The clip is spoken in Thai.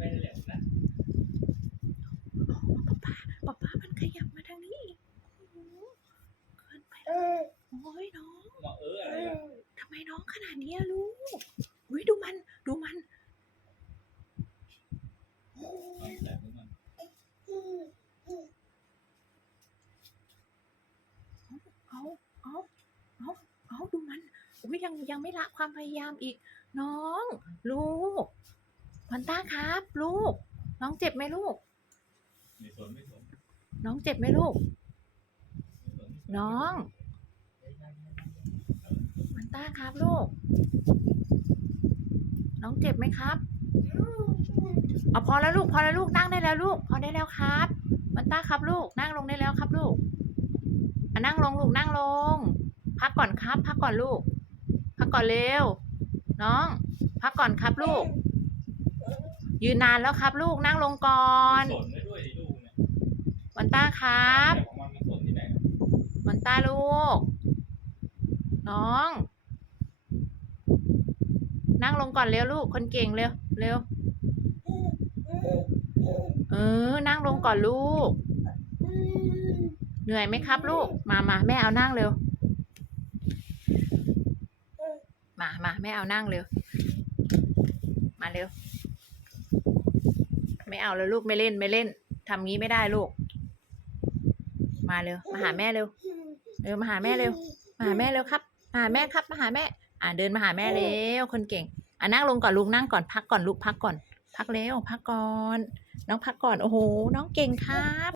ไปเร็วนะป๊าป๊าป๊ามันขยับมาทางนี้อีกโอ้โหเกินไปแล้วโอ้ยน้องมาเอออะไรล่ะทำไมน้องขนาดนี้ลูกอุ้ยดูมัน ดูมันเอายแต่มันเอาเอาเอาเอาดูมันอุ้ยยังยังไม่ละความพยายามอีก น้อง ลูก พันต้าครับ ลูก น้องเจ็บไหมลูก ไม่สนไม่สนน้องเจ็บไหมลูกไม่สนน้องพันต้าครับลูก น้องเจ็บไหมครับเอาพอแล้วลูกพอแล้วลูกนั่งได้แล้วลูก พอได้แล้วครับมันต้าครับลูกนั่งลงได้แล้วครับลูกอะนั่งลงลูกนั่งลง พักก่อนครับ พักก่อนลูก พักก่อนเร็ว น้อง พักก่อนครับลูก ยืนนานแล้วครับ ลูกนั่งลงก่อน สนได้ด้วยดิลูกเนี่ยมันต้าครับ แต่ของมันมันสนที่ไหนมันต้าลูก น้อง นั่งลงก่อนเร็วลูก คนเก่งเร็วเร็วเออ นั่งลงก่อนลูก เหนื่อยไหมครับ ลูก มามาแม่เอานั่งเร็ว มามาแม่เอานั่งเร็ว มาเร็ว ไม่เอาแล้วลูกไม่เล่นไม่เล่นทำงี้ไม่ได้ลูก มาเร็วมาหาแม่เร็วเร็วมาหาแม่เร็วมาหาแม่เร็วครับมาหาแม่ครับมาหาแม่ อ่าเดินมาหาแม่เร็วคนเก่ง อ่านั่งลงก่อนลูกนั่งก่อนพักก่อนลูกพักก่อน พักเร็วพักก่อน น้องพักก่อนโอ้โหน้องเก่งครับ